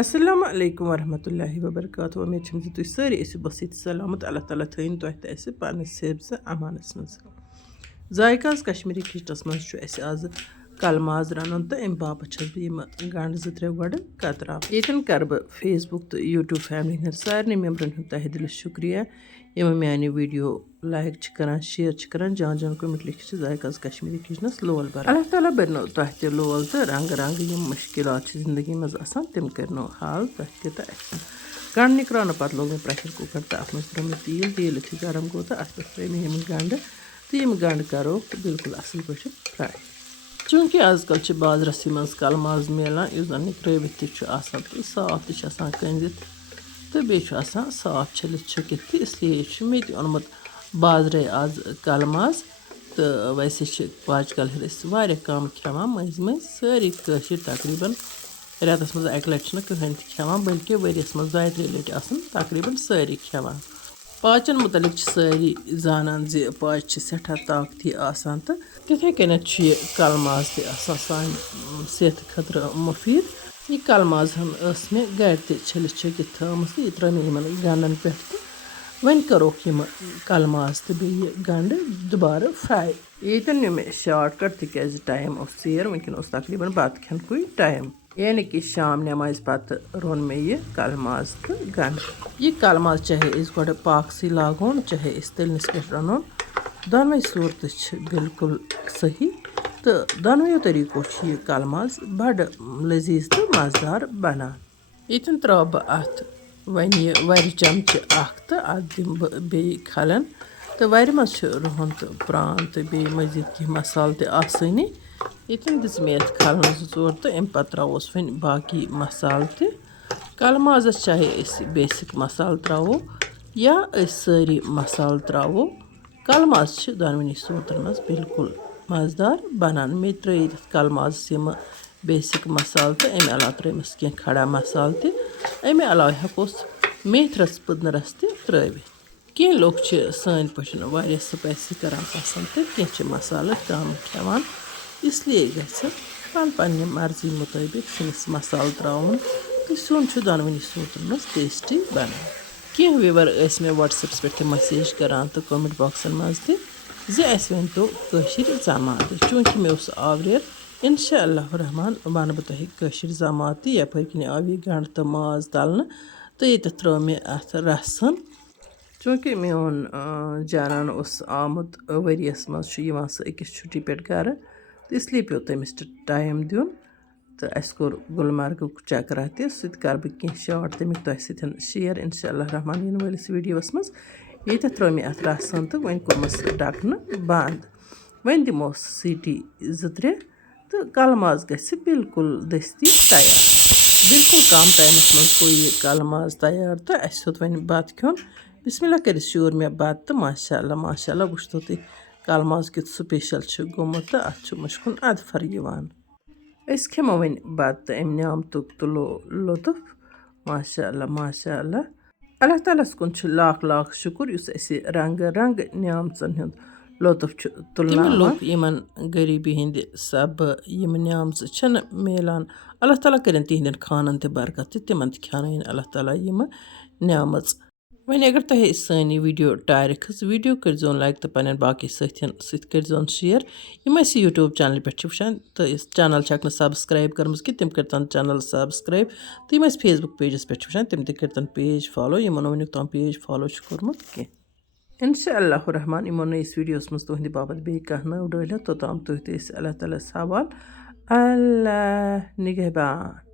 Assalamu alaikum warahmatullahi wabarakatuh. Umeed چھَم زِ تُہۍ سٲری ٲسِو بسیٖت سلامت. اللہ تعالیٰ تھٲیِن تۄہہِ تہِ اَسہِ پنٛنِس حِفظِ امانَس منٛز. ذایقاز کشمیٖری کِچنَس منٛز چھُ اَسہِ آزٕ کَلہٕ ماز رَنُن تہٕ اَمہِ باپتھ چھَس بہٕ یِم گنٛڈٕ 2-3 گۄڈٕ کتراوان. ییٚتٮ۪ن کَرٕ بہٕ فیس بُک تہٕ یوٗٹیوٗب فیملی ہٕنٛدۍ سارنٕے مٮ۪مبرَن ہُنٛد تہہِ دِلہِ شُکریہ یِم میٛانہِ ویٖڈیو لایک چھِ کَران شِیَر چھِ کَران جان جان کوٚمٮ۪نٛٹ لیکھِتھ چھِ ذایقاز کشمیٖری کِچنَس لول بَران. اللہ تعالیٰ بَرنو تۄہہِ تہِ لول تہٕ رنٛگہٕ رنٛگہٕ یِم مُشکِلات چھِ زندگی منٛز آسان تِم کٔرنو حال تۄہہِ تہِ تہٕ اَسہِ. گنٛڈٕ نِکراونہٕ پَتہٕ لوگ مےٚ پرٛٮ۪شَر کُکَر تہٕ اَتھ منٛز ترٛوو مےٚ تیٖل یُتھُے گرم گوٚو تہٕ اَتھ پٮ۪ٹھ ترٛٲے مےٚ یِم گنٛڈٕ تہٕ یِم گنٛڈٕ کَروکھ بِلکُل اَصٕل پٲٹھۍ فرٛاے. چوٗنٛکہِ آزکل چھِ بازرَسٕے منٛز کَلہٕ ماز میلان یُس زَن نِکرٲوِتھ تہِ چھُ آسان تہٕ صاف تہِ چھُ آسان کٔنزِتھ تہٕ بیٚیہِ چھُ آسان صاف چھٔلِتھ چھُکِتھ تہِ اِسلیے چھُ مےٚ تہِ اوٚنمُت بازرَے آز کَلہٕ ماز تہٕ ویسے چھِ آج کل أسۍ واریاہ کَم کھٮ۪وان مٔنٛزۍ مٔنٛزۍ سٲری کٲشِرۍ تقریٖباً رٮ۪تَس منٛز 1 لَٹہِ چھِنہٕ کٕہٕنۍ تہِ کھٮ۪وان بٔلکہِ ؤریَس منٛز 2-3 لَٹہِ آسان تقریٖباً سٲری کھٮ۪وان. پاچَن مُتعلِق چھِ سٲری زانان زِ پاچہِ چھِ سٮ۪ٹھاہ طاقتی آسان تہٕ تِتھَے کٔنٮ۪تھ چھُ یہِ کَلہٕ ماز تہِ آسان سانہِ صحتہٕ خٲطرٕ مُفیٖد. یہِ کَلہٕ ماز ٲس مےٚ گَرِ تہِ چھٔلِتھ چھٔکِتھ تھٲومٕژ تہٕ یہِ ترٛٲو مےٚ یِمَن گنٛڈَن پٮ۪ٹھ تہٕ وۄنۍ کَروکھ یِمہٕ کَلہٕ ماز تہٕ بیٚیہِ یہِ گنٛڈٕ دُبارٕ فرٛاے. ییٚتٮ۪ن نیوٗ مےٚ شاٹ کَٹ تِکیٛازِ ٹایم اوس ژیر وٕنۍکٮ۪ن اوس تقریٖباً بَتہٕ کھٮ۪نکُے ٹایم. یعنی کہِ شام نٮ۪مازِ پَتہٕ روٚن مےٚ یہِ کَلہٕ ماز تہٕ گنٛڈٕ. یہِ کَلہٕ ماز چاہے أسۍ گۄڈٕ پاکسٕے لاگون چاہے أسۍ تٔلنِس پٮ۪ٹھ رَنون دۄنوَے صوٗرتہٕ چھِ بِلکُل صحیح تہٕ دۄنوَیو طٔریٖقو چھِ یہِ کَلہٕ ماز بَڑٕ لٔزیٖز تہٕ مَزٕدار بَنان. ییٚتٮ۪ن ترٛاوٕ بہٕ اَتھ وۄنۍ یہِ وَرِ چَمچہٕ اَکھ تہٕ اَتھ دِمہٕ بہٕ بیٚیہِ کھَلَن تہٕ وَرِ منٛز چھُ رُہُن تہٕ پرٛان تہٕ بیٚیہِ مٔزیٖد کینٛہہ مصالہٕ تہِ آسٲنی. ییٚتٮ۪ن دِژ مےٚ یَتھ کھَلنہٕ 2-4 تہٕ اَمہِ پَتہٕ ترٛاووس وۄنۍ باقٕے مصالہٕ تہِ. کَلہٕ مازَس چاہے أسۍ بیسِک مصالہٕ ترٛاوو یا أسۍ سٲری مصالہٕ ترٛاوو کَلہٕ ماز چھِ دۄنوٕنی صوٗرتَن منٛز بِلکُل مَزٕدار بَنان. مےٚ تہِ ترٛٲے یَتھ کَلہٕ مازَس یِمہٕ بیسِک مصالہٕ تہٕ اَمہِ علاوٕ ترٛٲیمَس کینٛہہ کھڑا مصالہٕ تہِ. اَمہِ علاوٕ ہٮ۪کوس میتھِ رَس پٔدنہٕ رَس تہِ ترٛٲوِتھ. کینٛہہ لُکھ چھِ سٲنۍ پٲٹھۍ واریاہ سٕپایسی کَران پَسنٛد تہٕ کینٛہہ چھِ مصالہٕ کَم کھٮ۪وان اِسلیے گژھِ پنٛنہِ مرضی مُطٲبِق سِنِس مصالہٕ ترٛاوُن تہٕ سیُن چھُ دۄنوٕنی صوٗرتَن منٛز ٹیسٹی بَنان. کینٛہہ وِوَر ٲسۍ مےٚ وَٹسیپَس پٮ۪ٹھ تہِ مَسیج کَران تہٕ کومٮ۪نٛٹ بۄکسَن منٛز تہِ زِ اَسہِ ؤنۍتو کٲشِرۍ زَماعتہٕ چوٗنٛکہِ مےٚ اوس آوریر اِنشاء اللہ رحمان وَنہٕ بہٕ تۄہہِ کٲشِرۍ زَماعت تہِ یَپٲرۍ کِنۍ آو یہِ گنٛڈٕ تہٕ ماز تَلنہٕ تہٕ ییٚتٮ۪تھ ترٛٲو مےٚ اَتھ رَسَن. چوٗنٛکہِ میون جانان اوس آمُت ؤریَس منٛز چھُ یِوان سُہ أکِس چھُٹی پٮ۪ٹھ گَرٕ تہٕ اِسلیے پیوٚو تٔمِس تہِ ٹایم دیُن تہٕ اَسہِ کوٚر گُلمرگُک چَکرا تہِ سُہ تہِ کَرٕ بہٕ کینٛہہ شاٹ تَمیُک تۄہہِ سۭتۍ شِیَر اِنشاء اللہ رحمان یِنہٕ وٲلِس ویٖڈیوَس منٛز. ییٚتٮ۪تھ ترٛٲو مےٚ اَتھ رَسَن تہٕ وۄنۍ کوٚرمَس ڈَکھنہٕ بنٛد. وۄنۍ دِموس سیٖٹی 2-3 تہٕ کَلہٕ ماز گژھِ بِلکُل دٔستی تیار. بِلکُل کَم ٹایمَس منٛز گوٚو یہِ کَلہٕ ماز تیار تہٕ اَسہِ ہیوٚت وۄنۍ بَتہٕ کھیوٚن. بِسمہِ اللہ کٔرِتھ شیوٗر مےٚ بَتہٕ تہٕ ماشاء اللہ وٕچھتو تُہۍ کَلہٕ ماز کیُتھ سُپیشَل چھُ گوٚمُت تہٕ اَتھ چھُ مُشکُن اَدفَر یِوان. أسۍ کھٮ۪مو وۄنۍ بَتہٕ تہٕ اَمہِ نعمتُک تُلو لُطُف ماشاء اللہ. اللہ تعالیٰ ہَس کُن چھُ لاکھ لاکھ شُکُر یُس اَسہِ رنٛگہٕ رنٛگہٕ نعمژَن ہُنٛد لُطُف چھُ تُلناوان. لُکھ یِمَن غریٖبی ہِنٛدِ سببہٕ یِم نعمژٕ چھِنہٕ میلان اللہ تعالیٰ کٔرِنۍ تِہِنٛدٮ۪ن خانَن تہِ برکت تہٕ تِمَن تہِ کھیٛانٲیِن اللہ تعالیٰ یِمہٕ نعمژ. وۄنۍ اگر تۄہہِ سٲنۍ یہِ ویٖڈیو ٹارِ کھٔژ ویٖڈیو کٔرۍزیون لایک تہٕ پنٛنٮ۪ن باقٕے سٲتھیَن سۭتۍ کٔرۍزیون شِیَر یِم اَسہِ یوٗٹیوٗب چَنلہِ پٮ۪ٹھ چھِ وٕچھان تہٕ یُس چَنَل چھَکھ نہٕ سبسکرایب کٔرمٕژ کینٛہہ تِم کٔرۍتَن چَنَل سبسکرایب تہٕ یِم اَسہِ فیس بُک پیجَس پٮ۪ٹھ چھِ وٕچھان تِم تہِ کٔرۍتَن پیج فالو یِمو نہٕ وٕنیُک تام پیج فالو چھُ کوٚرمُت کینٛہہ. اِنشاء اللہ رحمان یِمو نٔیِس ویٖڈیوَس منٛز تُہٕنٛدِ باپتھ بیٚیہِ کانٛہہ نٔو ڈٲلِتھ توٚتام تُہۍ تہِ ٲسۍ اللہ تعالیٰ ہَس حوال. اللہ نِگہبان.